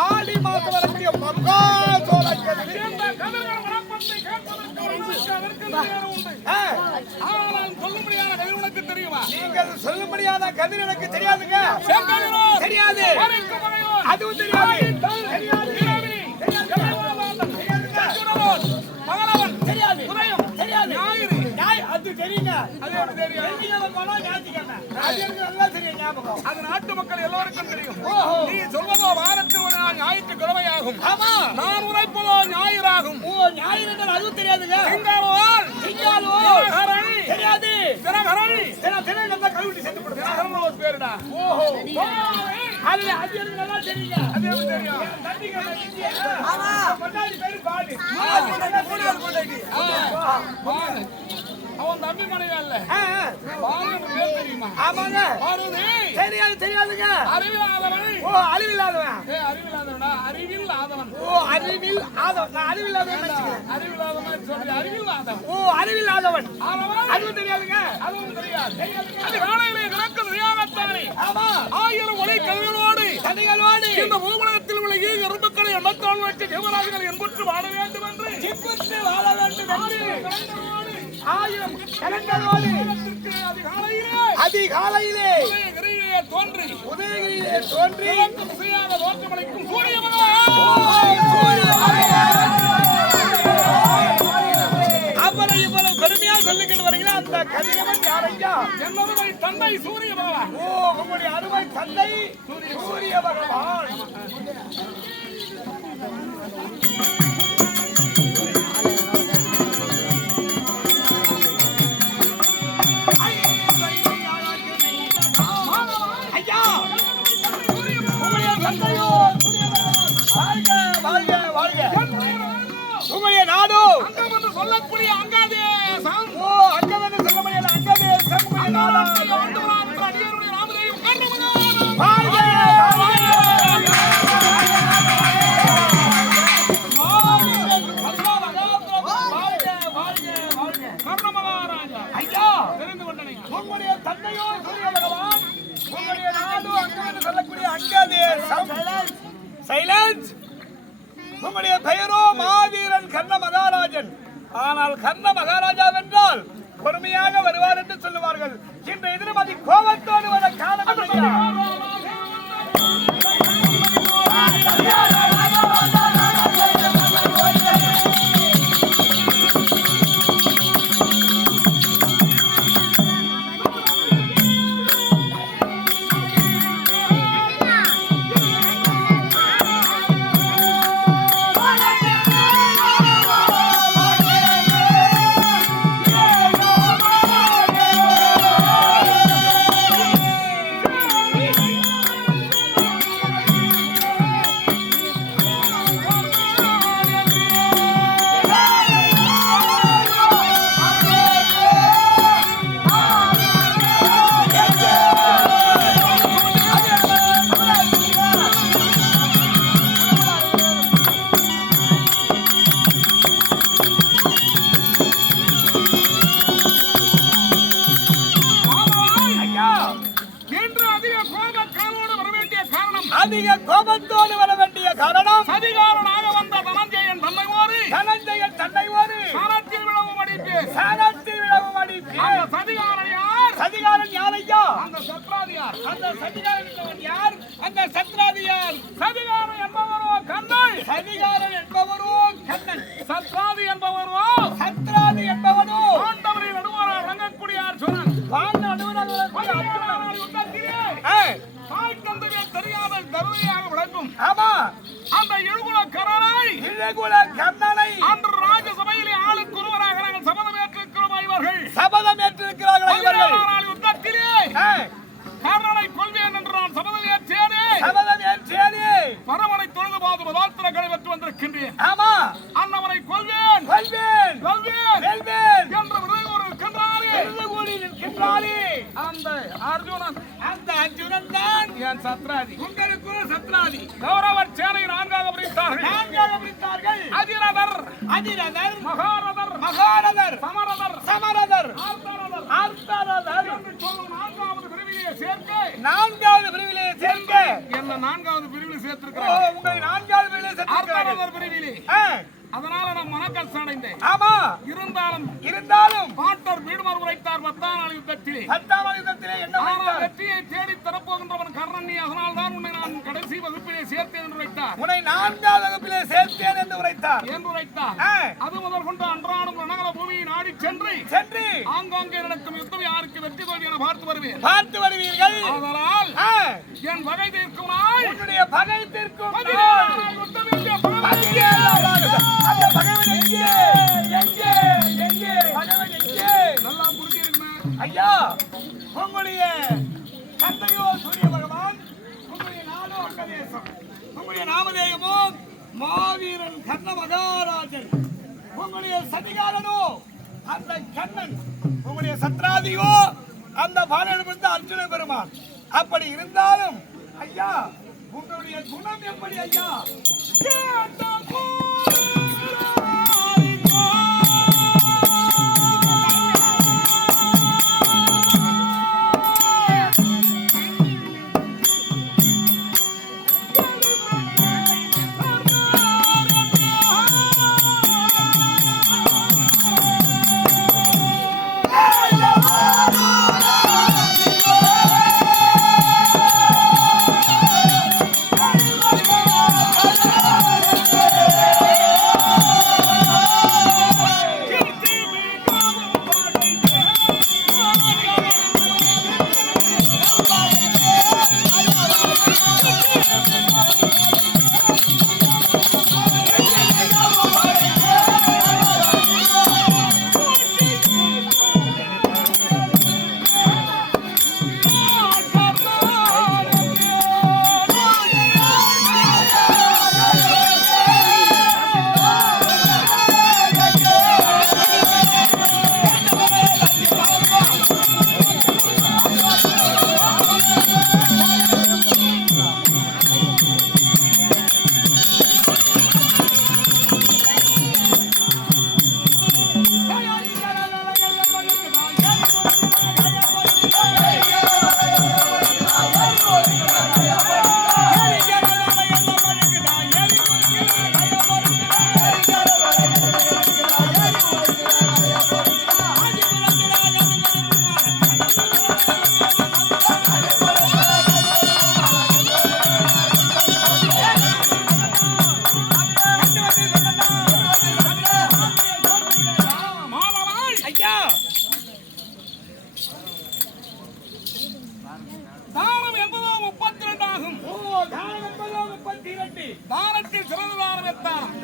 ஆடி மாசம் வரக்கூடிய மகா சோழக்கதிரி நீங்கள் சொல்லும்படியான கதிர் எனக்கு தெரியாதுங்க. தெரியாது, அதுவும் தெரியாது. அது நாட்டு மக்கள் எல்லோருக்கும் தெரியும். நீ சொல்வதோ வாரத்தில் ஒரு நாள் ஞாயிற்றுக்கிழமையாகும், நான் உரைப்பதோ ஞாயிறாகும். ஞாயிறு அதுவும் தெரியாதுங்க. தெரியாது. கழுவிட்டு செத்து போடுங்க பேருடா. அது எனக்கு நல்லா தெரியுங்க. அவன் தம்பி மனைவி அல்ல. தெரியுமா? ஆமாங்க. தெரியாது, தெரியாதுங்க. அறிவில்லாதவன். ஓ, அறிவில்லாதவன். அறிவில்லாதவனா? அறிவில்லாதவன். ஓ, அறிவில் ஆதவன். நான் அறிவில்லாதவன். அறிவில்லாதவன் சொல்லி அறிவில்லாதவன். ஓ, அறிவில்லாதவன். அதுவும் தெரியாதுங்க. அதுவும் தெரியாது. அது காலையிலே நடக்கும் வியாகத்தானே. ஆமா. 1000 ஒளி கல்விகளோடு கதைகளோடு இந்த பூமணத்தில் உள்ள எறும்புக்களை எண்ணத்தால் வச்சு தேவராஜர்கள் என்பற்று வாழ வேண்டும் என்று வாழ வேண்டும் என்று 1000 கலங்களோடு அதிகாலையிலே உதயகிரியிலே தோன்றி செய்யாத தோற்றமளிக்கும் அப்புறம் இவ்வளவு பெருமையா சொல்லிக்கிட்டு வரீங்களா? அந்த கதிரவன் யாரையா? என்னுடைய தந்தை சூரிய பகவான். ஓ, உங்களுடைய அருமை தந்தை சூரிய பகவான். சொல்லக்கூடிய அங்காதேசம். ஓ அங்கவென்று சொல்ல முடியல அங்கதேசம் ஆண்டவராகிய அடியாருடைய நாமதேவி கர்ணமகாராஜா. வாழ்க கர்ணமகாராஜா ஐயா தெரிந்து கொண்டனை. உங்களுடைய தந்தையோ சூரிய பகவான் உங்களுடைய நாடு அங்கவென்று சொல்லக்கூடிய அங்கதேசம் சைலன்ஸ். உங்களுடைய பெயரோ மாவீரன் கர்ண மகாராஜன். ஆனால் கர்ண மகாராஜா வென்றால் பொறுமையாக வருவார் என்று சொல்லுவார்கள். இன்றைய தினம் அதி கோபத்தோடு வர காரணம் ஐயா. அதிக கோபத்தோடு வர வேண்டிய காரணம் சதிகாரனாக வந்த தனஞ்சயன் தன்னை மாறி தனஞ்சயன் தன்னை ஒரு சாணத்தில் விழவும் அடித்து சாணத்தில் விழவும் அடித்து அந்த சதிகாரன் யார்? சதிகாரன் யார் ஐயா? அந்த சத்ராதியார். அந்த சதிகாரன் என்பவன் யார்? அந்த சத்ராதியார். சதிகாரன் என்பவரோ கண்ணன். சதிகாரன் என்பவரோ கண்ணன். சத்ராதி என்பவரோ சத்ராதி என்பவனோ பாண்டவரின் நடுவராக விளங்கக்கூடிய அர்ஜுனன். பாண்ட நடுவராக யுத்தத்திலே தாய் தந்தையை தெரியாத கருணையாக விளங்கும் ஆமா அந்த எழுகுலக்கரனை இளகுல கண்ணனை அன்று ராஜசபையிலே ஆளுக்கு ஒருவராக நாங்கள் சபதம் ஏற்றிருக்கிறோம். இவர்கள் சபதம் ஏற்றிருக்கிறார்கள். இவர்கள் யுத்தத்திலே கர்ணனை கொள்வேன் என்று நான் சபதம் ஏற்றேனே. சபதம் ஏற்றேனே. பரமனை தொழுது பாது பதார்த்தங்களை பெற்று வந்திருக்கின்றேன். ஆமா அன்னவரை கொள்வேன் கொள்வேன் கொள்வேன் வெல்வேன் என்ற விருது ஒரு இருக்கின்றாரே. கூடி நிற்கின்றாரே. அந்த அர்ஜுனன் அந்த அர்ஜுனன் தான் என் சத்ராதி. உங்களுக்கு சத்ராதி. கௌரவர் சேனை நான்காக பிரித்தார்கள். நான்காக பிரித்தார்கள். அதிரதர் அதிரதர் மகாரதர் மகாரதர் சமரதர் சமரதர் ஆர்த்தரதர் ஆர்த்தரதர் என்று சொல்லும் நான்காவது பிரிவிலே சேர்க்க நான்காவது பிரிவிலே சேர்க்க என்ன நான்காவது பிரிவில் ஓ, சேர்த்திருக்கிறார். உங்களை நான்காவது பிரிவிலே சேர்த்திருக்கிறார்கள். ஆர்த்தரதர் பிரிவிலே அதனால நான் மனக்கஷ்டம் அடைந்தேன். ஆமா இருந்தாலும் பாட்டர் வீடுமாறு உரைத்தார் 10ஆம் நாள் யுத்தத்திலே. 10ஆம் நாள் யுத்தத்திலே என்ன ஆனால் உரைத்தார்? வெற்றியை தேடி தரப்போகின்றவன் கர்ணன், நீ அதனால் தான் உன்னை நான் கடைசி வகுப்பிலே சேர்த்தேன் என்று உரைத்தார். உன்னை 4ஆம் வகுப்பிலே சேர்த்தேன் என்று உரைத்தார். அது முதல் கொண்டு அன்றாடம் நகர பூமியை நாடி சென்று ஆங்காங்கே நடக்கும் யுத்தம் யாருக்கு வெற்றி தோல்வி என பார்த்து வருவீர்கள். அதனால் என் பகை தீர்க்கும் நாள், உன்னுடைய பகை தீர்க்கும் நாள். யுத்தம் எங்கே? அந்த பகைவன் எங்கே? எங்கே? எங்கே? பகைவன் எங்கே? நல்லா புரிஞ்சிருக்கேன் ஐயா. உங்களுடைய தந்தையோ சூரிய பகவான், உங்களுடைய நாடோ அங்கதேசம், உங்களுடைய நாமதேயமோ மாவீரன் கர்ண மகாராஜன், உங்களுடைய சதிகாரனோ அந்த கண்ணன், உங்களுடைய சத்ராதியோ அந்த பாலனிலிருந்து அர்ஜுன பெருமான். அப்படி இருந்தாலும் ஐயா உங்களுடைய குணம் எப்படி ஐயா?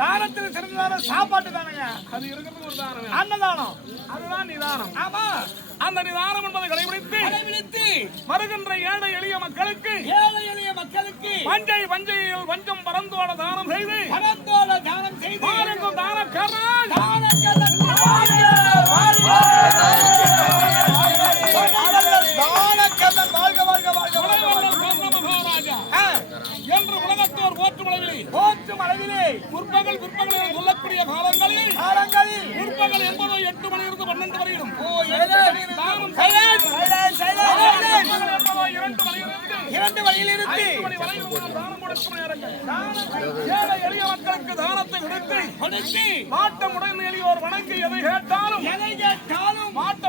தானத்தில் சிறந்ததான சாப்பாட்டு தானங்க. அது இருக்கிறது ஒரு தானம். அன்னதானம் அதுதான் நிதானம். ஆமா. அந்த நிதானம் என்பதை கடைபிடித்து வருகின்ற ஏழை எளிய மக்களுக்கு வஞ்சையில் வஞ்சம் பரந்தோட தானம் செய்து பாருங்கள் தானக்கரன் வாழ்க வாழ்க வாழ்க மகாராஜா என்று உலகத்தோர் போற்றும் அளவிலே முற்பகல் என சொல்லக்கூடிய காலங்களில் முற்பகல் என்பது 8 மணியிலிருந்து 12 வரையிலும் 2 மணியிலிருந்து 5 மணி வரையிலும் தானம் கொடுக்கும் நேரங்கள். ஏழை எளிய மக்களுக்கு தானத்தை கொடுத்து மாட்டமுடன் எளியோர் வணங்கி எதை கேட்டாலும் மாட்ட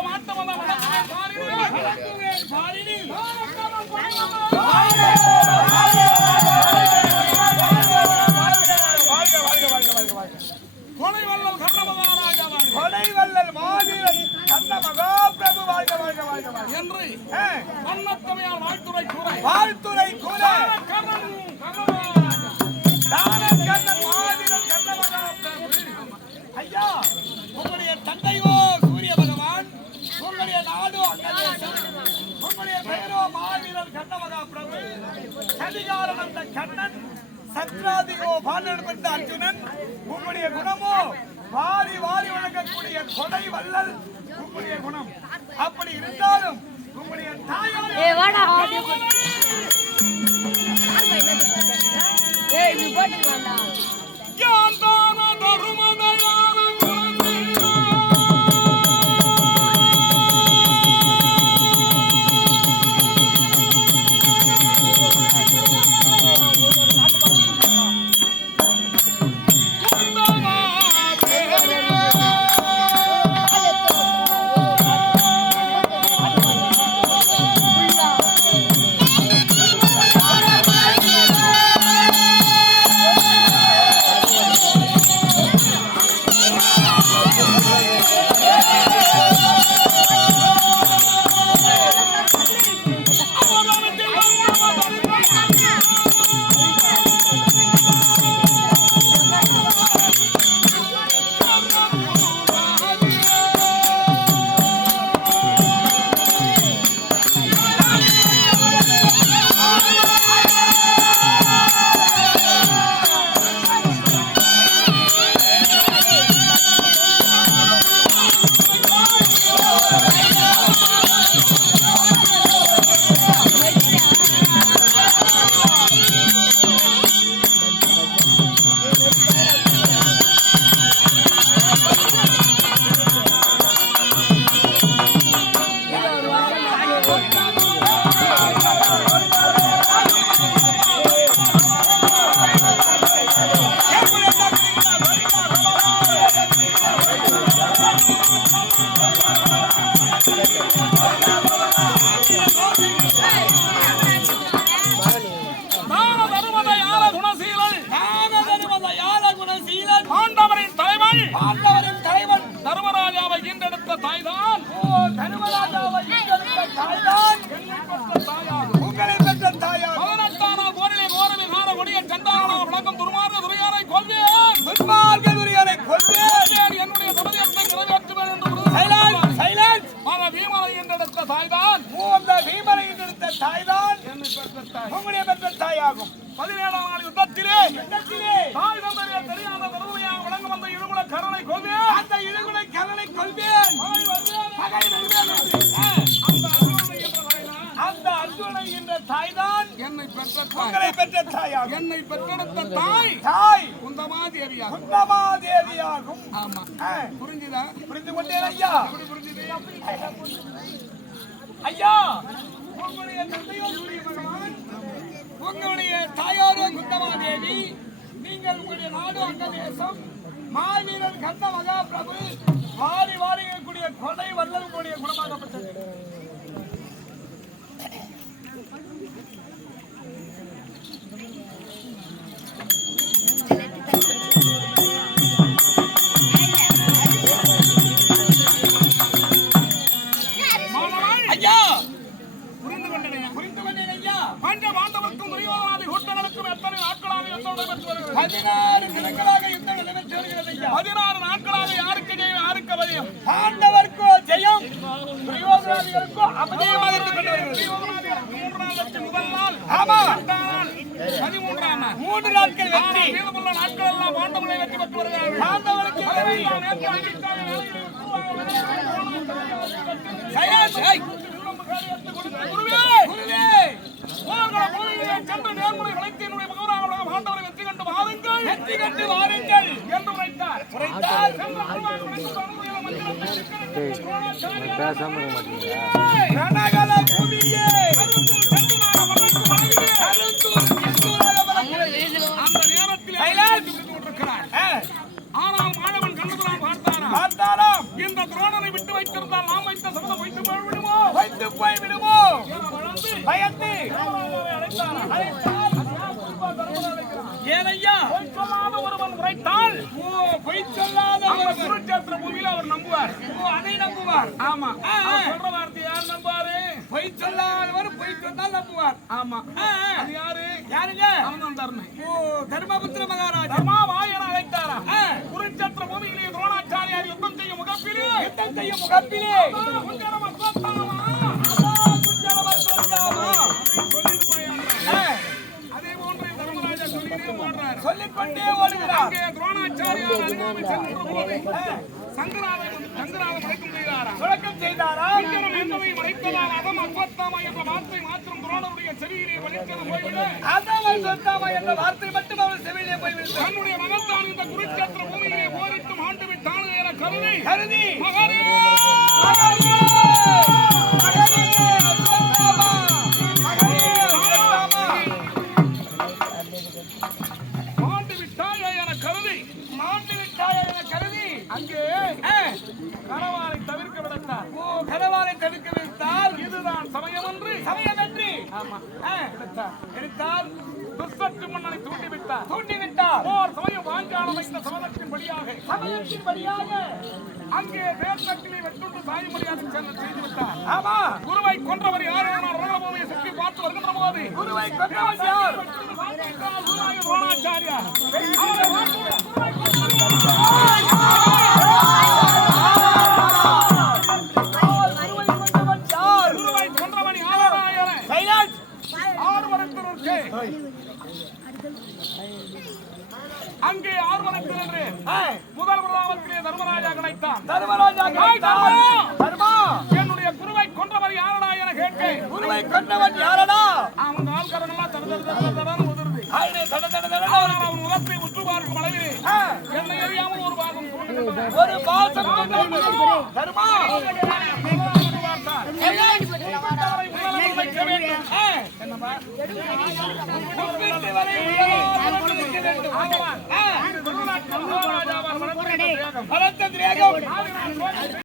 கொலைவல்லல் கர்ண மகாராஜா கொலைவல்லல் மாவீரன் கர்ண மகாபிரபு வாழ்க வாழ்க வாழ்க வாழ்க என்று மன்னத்தமையால் வாழ்த்துரை கூற கர்ணன் தானக்கர்ணன் மாவீரன் கர்ண மகாபிரபு. ஐயா, உங்களுடைய தந்தையோ சூரிய பகவான், உங்களுடைய நாடு அங்கதேசம், உங்களுடைய பெயரோ மாவீரன் கர்ண மகாபிரபு, கதிகாரன் அந்த கண்ணன், சத்ராதிகோ பாலெடுப்பட்ட அர்ஜுனன், உங்களுடைய குணமோ வாரி வாரி வழங்கக்கூடிய கொடை வல்லல் உங்களுடைய குணம். அப்படி இருந்தாலும் உங்களுடைய தாயார் உங்களுடைய பெற்ற தாயாகும். 17ஆம் நாள் யுத்தத்திலே தாய் தந்தையை தெரியாத பெருமையாக வழங்க வந்த இழுகுல கரனை கொள்வேன். அந்த இழுகுல கரனை கொள்வேன். அந்த அர்ஜுனை என்ற தாய்தான் என்னை பெற்ற உங்களை பெற்ற தாயாகும். என்னை பெற்றெடுத்த தாய் குந்தமாதேவியாகும். குந்தமாதேவியாகும். ஆமா, புரிஞ்சுதா? புரிந்து கொண்டேன் ஐயா. ஐயா, உங்களுடைய தந்தையோ சூரிய பகவான், உங்களுடைய தாயாரோ குந்தமாதேவி, நீங்கள் உங்களுடைய நாடு அங்கதேசம், மாவீரன் கர்ண மகாபிரபு, வாரி வாரியக்கூடிய கொடை வல்லல் உங்களுடைய குணமாகப்பட்டது. புரிந்து கொண்டேன் ஐயா. பஞ்ச பாண்டவர்க்கும் துரியோதனாதி கூட்டங்களுக்கும் எத்தனை நாட்களாக யுத்தம் நடைபெற்று வருகிறது? 16 தினங்களாக யுத்தம் 16 நாட்களாக யாருக்கு ஜெயம் யாருக்கு அபஜயம்? பாண்டவர்க்கோ ஜெயம், துரியோதனாதிகளுக்கோ அபஜயமாக இருந்து கொண்டு வருகிறது. துரியோதனாதிகளுக்கு 3 நாளுக்கு முதல் நாள், ஆமா, 13ஆம் நாள் 3 நாட்கள் வெற்றி. மீதமுள்ள நாட்கள் எல்லாம் பாண்டவர்களை வெற்றி பெற்று வருகிறார்கள். பாண்டவர்களுக்கு வெற்றி. நேற்று அடித்தாங்க, நாளைக்கு சைலன்ஸ். ஏய், குருவே, குருவே, போர்கள பொழுதிலே சென்று நேர்முறை வளைத்து என்னுடைய மகனாக பாண்டவரை வெற்றி கண்டு வாருங்கள், வெற்றி கண்டு வாருங்கள் என்று உரைத்தார். சென்ற அருள்வார் உரைத்த அனுமதியில மந்திரத்தை பேசாம இருக்க மாட்டீங்களா? ரணகல பூமியே, கருத்தூர் சென்றுனாக வளர்த்து வணங்கி, கருத்தூர் செந்தூராக வளர்கிறது. அந்த நேரத்திலே சைலன்ஸ். விட்டு கொண்டிருக்கிறார். ஆ, ஆனால் மாணவன் கண்ணபுரான் பார்த்தாரா, பார்த்தாராம், இந்த துரோணனை விட்டு வைத்திருந்தால் நாம் வைத்த சபதம் வைத்து போய்விடுமோ வைத்து போய் விடுமோ என வளர்ந்து பயந்து அழைத்தாராம். ஏனையா பொய் சொல்லாத ஒருவன் உரைத்தால் பொய் சொல்லாத அந்த ஒருவர். குருட்சேத்திர பூமியில அவர் நம்புவார். அதை நம்புவார். ஆமா, அவர் சொல்ற வார்த்தை யார் நம்பாரு? பொய் சொல்லாதவர் பொய் சொன்னால் நம்புவார். ஆமா, அது யாரு? யாருங்க? அவன் தான் தர்மன். தர்மபுத்திர மகாராஜா தர்மாவா என அழைத்தாரா. ஆ, குருட்சேத்திர பூமியிலே துரோணாச்சாரியார் யுத்தம் செய்யும் முகப்பிலே யுத்தம் செய்யும் முகப்பிலே குஞ்சரம் அஸ்வத்தாமா சொல்லிட்டு போயாங்க. அதே போன்று தர்மராஜா சொல்லிட்டே போடுறாரு. சொல்லிக்கொண்டே ஓடுகிறார். அங்கே துரோணாச்சாரியார் அருகாமை சென்ற போது சங்கராதம் மறைக்கும் செய்தாராம். சுழக்கம் செய்தாரா? குஞ்சரம் என்பதை மறைத்ததால் அதம் அஸ்வத்தாமா என்ற வார்த்தை மாத்திரம் துரோணருடைய செவியிலே வலித்தது போய்விட அதவன் சொத்தாமா என்ற வார்த்தை மட்டும் அவள் செவிலே போய்விட்டது. தன்னுடைய மகன்தான் இந்த குருட்சேத்திர பூமியிலே போரிட்டு மாண்டு விட்டான் என கருதி கருதி மகனே மகனே, மகனே, அஸ்வத்தாமா, மகனே, அஸ்வத்தாமா, மாண்டு விட்டாயா என கருதி மாண்டு விட்டாயா என கருதி அங்கே கணவானை தவிர்க்க விடத்தார். கனவாலை தடுக்க வைத்தால் இதுதான் சமயம் என்று சமயமன்றி ஆமா எடுத்தால் துர்சற்று மன்னனை தூண்டிவிட்டார். தூண்டிவிட்டார். ஓர் சமயம் வாஞ்சாலம் வைத்த சமதத்தின் படியாக சமயத்தின் படியாக அங்கே வேர்த்தட்டிலே வெட்டுண்டு சாய் மரியாதை செய்து விட்டார். ஆமா, குருவை கொன்றவர் யார் என ரணபூமியை சுற்றி பார்த்து வருகின்ற போது குருவை கொன்றவன் யார்? குருவாயூர் துரோணாச்சாரியார் அவரை பார்த்து குருவை குருவை கொன்றவன் யார்? குருவை கொன்றவன் யாரா என சைலன்ஸ். ஆர்வரத்தினருக்கு அங்கே ஆர்வரத்தினரு முதல் பிரதாபத்திலே தர்மராஜா கிடைத்தான். தர்மராஜா கேட்டார். தர்மா, என்னுடைய குருவை கொன்றவர் யாரடா என கேட்டேன். குருவை கொன்றவன் யாரடா? அவன் ஆள்காரங்களாம் தடன்னு உதிருது. ஆளு தட தட தட ஆனால் அவன் முகத்தை உற்று பார்க்கும் அளவிலே என்னை அறியாமல் ஒரு பாகம் தோன்றுகிறது. ஒரு பாசம் கொண்டவன். தர்மா, பார்த்தார். அவரை முதல்வர் வைக்க வேண்டும். என்னப்பா? முப்பிட்டு வரை உள்ளவன் இருக்க வேண்டும். ஆகவான் இது திருநாட்கள் மகாராஜாவால் வளர்த்த தேகம். பலத்த திரேகம்